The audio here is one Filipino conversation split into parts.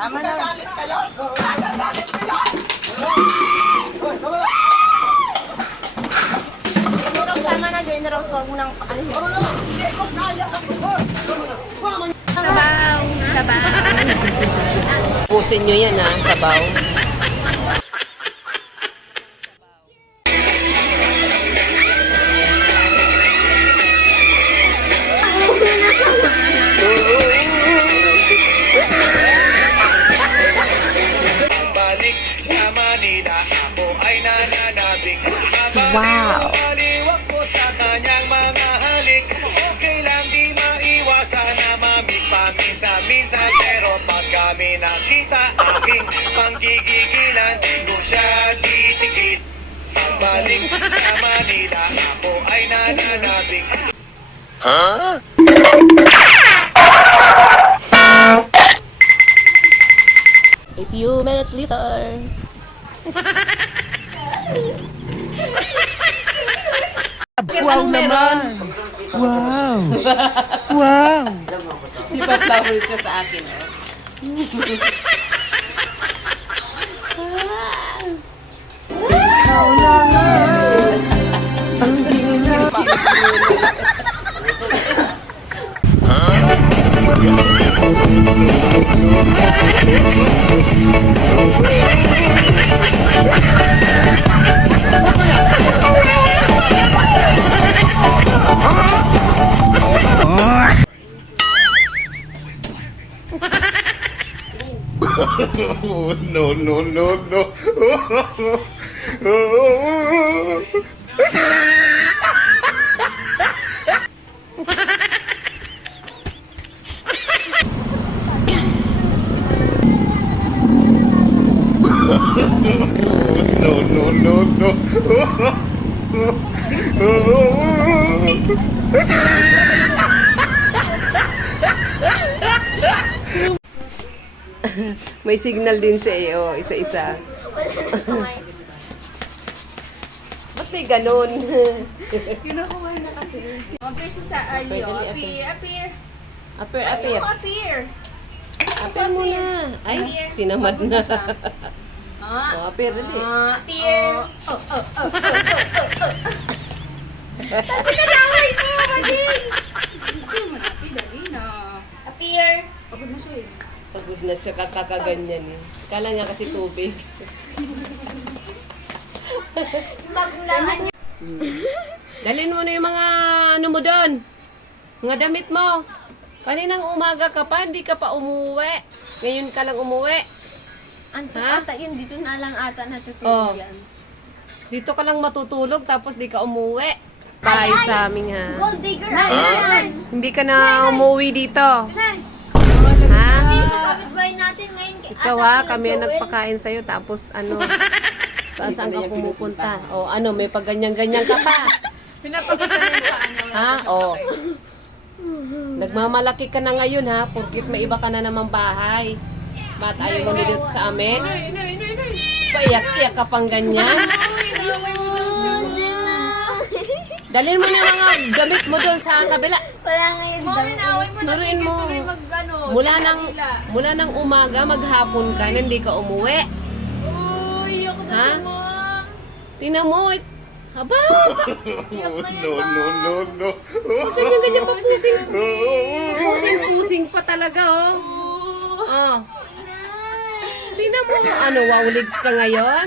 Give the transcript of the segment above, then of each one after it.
Tama na. Tama na, General. Huwag mo nang pakalihin. Sabaw, sabaw. Pusin nyo yan ha, sabaw. Balik sa Manila, ako ay nananabik. Wow. Maliwag ko sa kanyang mga halik. Okay lang, di maiwasan na mamiss paminsan-minsan. Pero pag kami nakita, aking panggigigilan, di ko siya titigil. Balik sa Manila, ako ay nananabik. A few minutes later. Wow naman! Wow! Wow! Di ba flowers ka sa akin? Oh, no, no, no, no. No, no, no, no. May signal din sa iyo, isa-isa. Ba't may ganun? Kinukuha na kasi. Appear sa Aryo. Appear. Appear, Ayoko, appear. appear. Appear muna. Ay, tinamad na. Oh, appear ulit. Appear. Sabi na laway mo, Mading! Appear. Pagod na siya eh. Pagod na siya, kakaganyan eh. Kala niya kasi tubig. Maglaman niya. Dalhin mo na yung mga ano mo doon. Mga damit mo. Kaninang umaga ka pa, hindi ka pa umuwi. Ngayon ka lang umuwi. Anto Ha? ata yun, dito na lang ata Oh. natutulog yan. Dito ka lang matutulog tapos di ka umuwi. Pahay sa amin ha. Gold digger, yan! Hindi ka na umuwi dito. Nay! Ha? Hindi sa kapitbahay natin ngayon. Ikaw ha, kami ang nagpakain sa'yo tapos ano, saan ka pumupunta? O ano, may pagganyan-ganyan ka pa. Pinapakita niya yung paa niya. Ha? O. Nagmamalaki ka na ngayon ha, porkit may iba ka na namang bahay. Ba't ayaw mo na dito sa amin? Paiyak-iyak ka pang ganyan. Dalhin mo na yung mga gamit mo doon sa kabila. Wala ngayon. Mami, naaway mo na Turuin mo. mag-ano. Mula ng umaga, maghapon ka, na hindi ka umuwi. Uy, ako na Ha? mo. Tingnan mo. Haba! No, no, no, no. Ganyan-ganyan pa pusing. Pusing-pusing pa talaga, oh. Oh. Tingnan mo. Ano, wow, legs ka ngayon?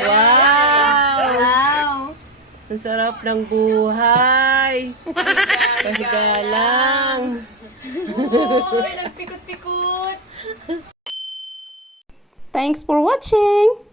Wow! Wow. Ang sarap ng buhay. Pahiga lang. Uy, nagpikot-pikot. Thanks for watching!